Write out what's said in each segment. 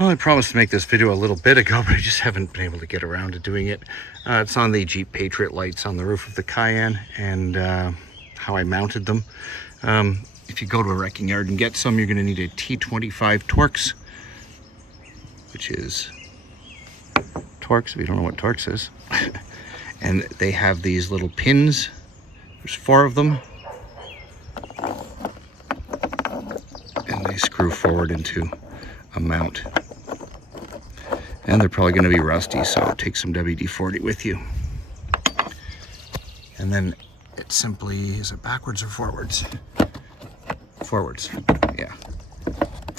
Well, I promised to make this video a little bit ago, but I just haven't been able to get around to doing it. It's on the Jeep Patriot lights on the roof of the Cayenne, and how I mounted them. If you go to a wrecking yard and get some, you're going to need a T25 Torx, which is Torx, if you don't know what Torx is. And they have these little pins. There's 4 of them. And they screw forward into a mount. And they're probably going to be rusty, so take some WD-40 with you. And then it simply, is it backwards or forwards? Forwards, yeah.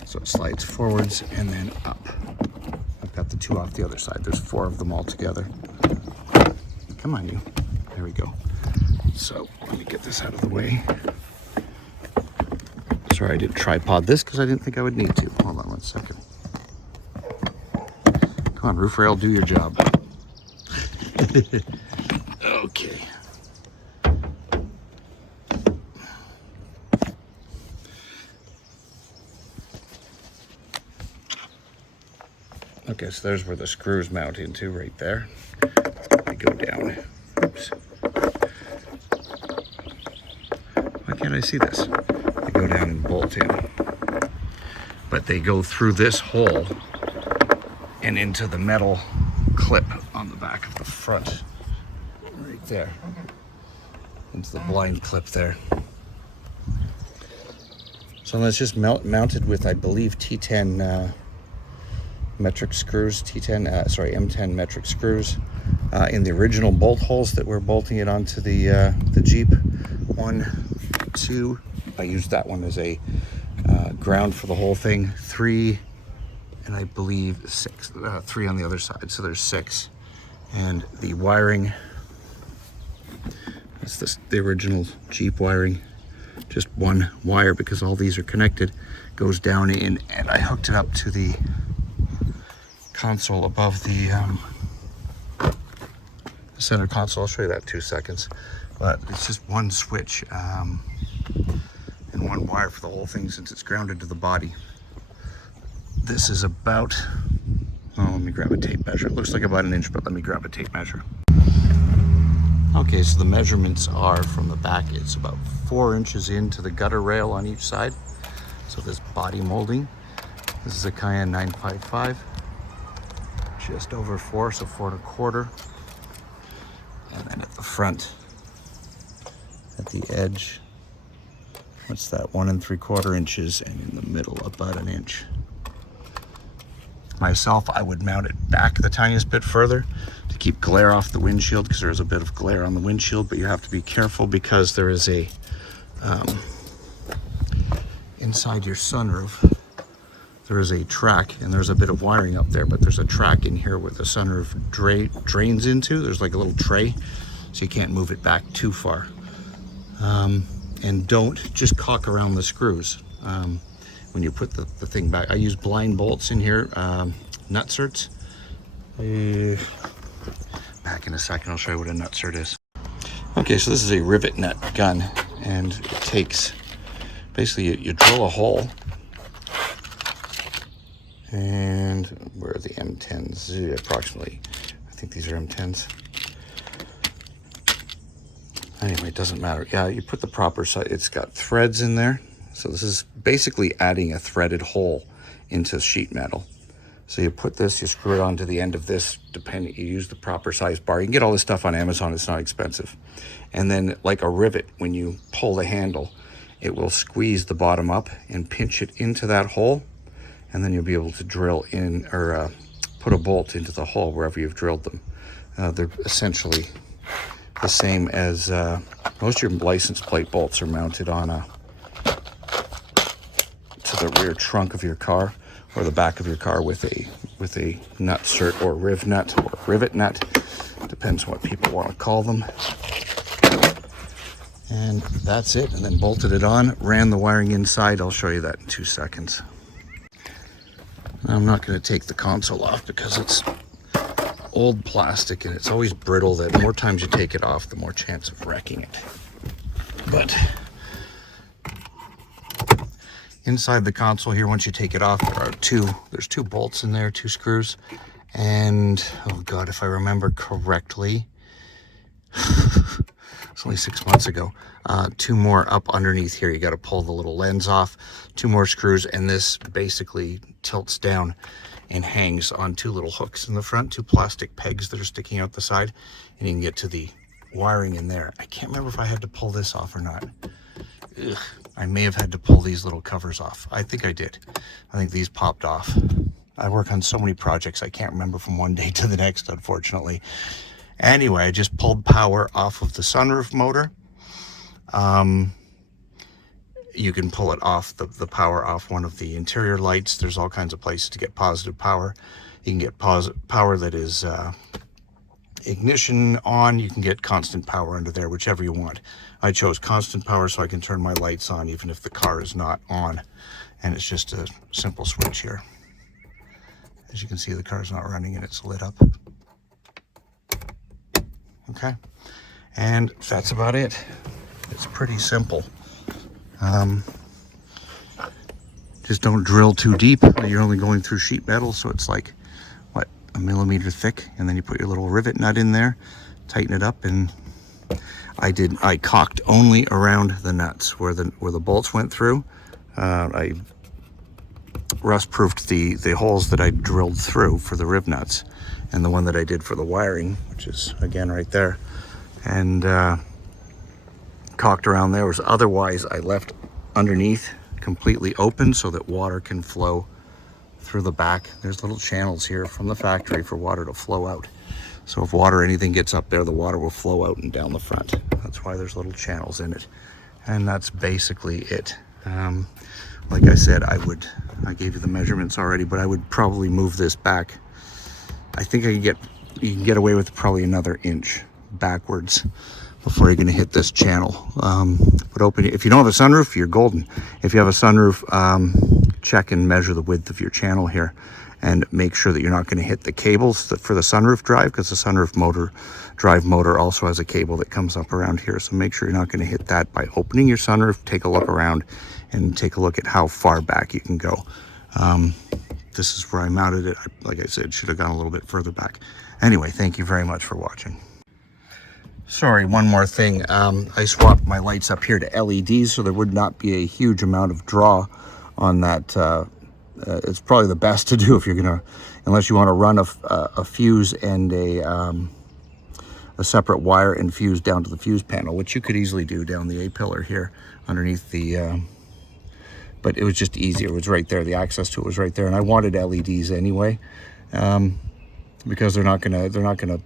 So it slides forwards and then up. I've got the 2 off the other side. There's 4 of them all together. Come on, you. There we go. So let me get this out of the way. Sorry, I didn't tripod this because I didn't think I would need to. Hold on 1 second. Come on, roof rail, do your job. Okay. Okay, so there's where the screws mount into, right there. They go down. Oops. Why can't I see this? They go down and bolt in. But they go through this hole and into the metal clip on the back of the front. Right there. Into the blind clip there. So that's just mounted with, I believe, T10 metric screws, M10 metric screws in the original bolt holes that we're bolting it onto the Jeep. 1, 2, I used that one as a ground for the whole thing. 3, and I believe 6, 3 on the other side, so there's 6. And the wiring, that's the original Jeep wiring, just 1 wire because all these are connected, goes down in, and I hooked it up to the console above the center console. I'll show you that in 2 seconds, but it's just 1 switch and 1 wire for the whole thing since it's grounded to the body. This is about, oh, let me grab a tape measure. It looks like about 1 inch, but let me grab a tape measure. Okay, so the measurements are from the back, it's about 4 inches into the gutter rail on each side. So this body molding, this is a Cayenne 955. Just over 4, so 4 1/4. And then at the front, at the edge, what's that, 1 3/4 inches, and in the middle about 1 inch. Myself, I would mount it back the tiniest bit further to keep glare off the windshield, because there is a bit of glare on the windshield, but you have to be careful because there is a, inside your sunroof, there is a track, and there's a bit of wiring up there, but there's a track in here where the sunroof drains into. There's like a little tray, so you can't move it back too far. And don't just caulk around the screws when you put the thing back. I use blind bolts in here, nutserts. Back in a second, I'll show you what a nutsert is. Okay, so this is a rivet nut gun, and it takes, basically you drill a hole. And where are the M10s? Approximately, I think these are M10s. Anyway, it doesn't matter. Yeah, you put the proper size. It's got threads in there. So this is basically adding a threaded hole into sheet metal. So you put this, you screw it onto the end of this, depending, you use the proper size bar. You can get all this stuff on Amazon, it's not expensive. And then like a rivet, when you pull the handle, it will squeeze the bottom up and pinch it into that hole. And then you'll be able to drill in, or put a bolt into the hole wherever you've drilled them. They're essentially the same as most of your license plate bolts are mounted on to the rear trunk of your car or the back of your car with a nutsert or riv nut or rivet nut. Depends what people want to call them. And that's it. And then bolted it on, ran the wiring inside. I'll show you that in 2 seconds. I'm not going to take the console off because it's old plastic and it's always brittle. That the more times you take it off, the more chance of wrecking it. But Inside the console here, once you take it off, there's two bolts in there, 2 screws. And, oh God, if I remember correctly, it's only 6 months ago, 2 more up underneath here. You got to pull the little lens off, 2 more screws, and this basically tilts down and hangs on 2 little hooks in the front, 2 plastic pegs that are sticking out the side, and you can get to the wiring in there. I can't remember if I had to pull this off or not. Ugh, I may have had to pull these little covers off. I think I did. I think these popped off. I work on so many projects, I can't remember from one day to the next, unfortunately. Anyway, I just pulled power off of the sunroof motor. You can pull it off, the power off one of the interior lights. There's all kinds of places to get positive power. You can get power that is ignition on. You can get constant power under there, whichever you want. I chose constant power so I can turn my lights on even if the car is not on. And it's just a simple switch here. As you can see, the car's not running and it's lit up. Okay, and that's about it. It's pretty simple. Just don't drill too deep. You're only going through sheet metal, so it's like, what, 1 millimeter thick, and then you put your little rivet nut in there, tighten it up, and I caulked only around the nuts where the bolts went through. I rust-proofed the holes that I drilled through for the rib nuts, and the one that I did for the wiring, which is again right there, and caulked around there. Otherwise I left underneath completely open so that water can flow through the back. There's little channels here from the factory for water to flow out. So if water or anything gets up there, the water will flow out and down the front. That's why there's little channels in it. And that's basically it. Like I said, I gave you the measurements already, but I would probably move this back. I think you can get away with probably another inch backwards before you're going to hit this channel. But open it. If you don't have a sunroof, you're golden. If you have a sunroof, check and measure the width of your channel here, and make sure that you're not going to hit the cables for the sunroof drive, because the sunroof drive motor also has a cable that comes up around here. So make sure you're not going to hit that by opening your sunroof. Take a look around and take a look at how far back you can go. This is where I mounted it. Like I said, should have gone a little bit further back. Anyway, thank you very much for watching. Sorry, one more thing. I swapped my lights up here to LEDs, so there would not be a huge amount of draw on that. It's probably the best to do if you're gonna, unless you want to run a fuse and a separate wire and fuse down to the fuse panel, which you could easily do down the A-pillar here underneath the, but it was just easier. It was right there. The access to it was right there, and I wanted LEDs anyway, because they're not gonna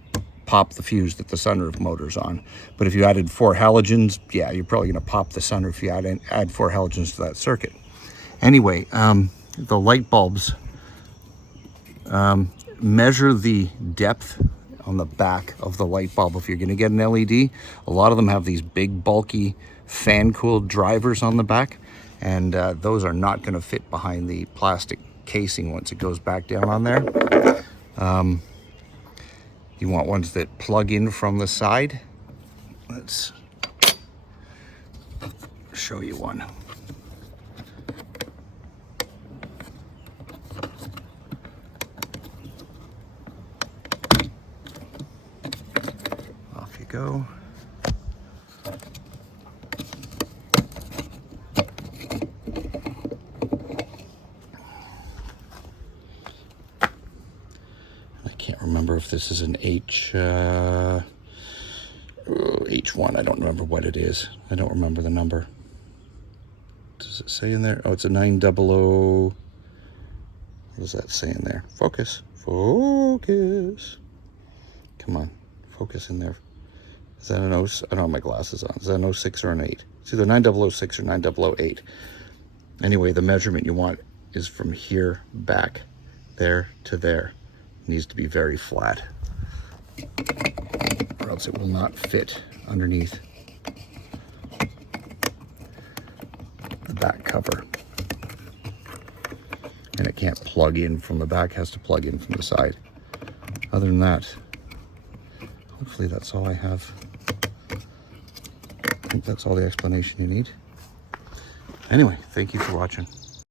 pop the fuse that the sunroof motor's on. But if you added 4 halogens, yeah, you're probably gonna pop the sunroof if you add 4 halogens to that circuit. Anyway, the light bulbs, measure the depth on the back of the light bulb. If you're gonna get an LED, a lot of them have these big bulky fan-cooled drivers on the back, and those are not gonna fit behind the plastic casing once it goes back down on there. You want ones that plug in from the side. Let's show you one. Off you go. Remember if this is an H1. I don't remember what it is. I don't remember the number. Does it say in there? Oh, it's a 900. What does that say in there? Focus. Focus. Come on. Focus in there. Is that an 0? I don't have my glasses on. Is that an 06 or an 8? It's either 9006 or 9008. Anyway, the measurement you want is from here back there to there. Needs to be very flat, or else it will not fit underneath the back cover, and it can't plug in from the back, has to plug in from the side. Other than that, hopefully that's all I have. I think that's all the explanation you need. Anyway, thank you for watching.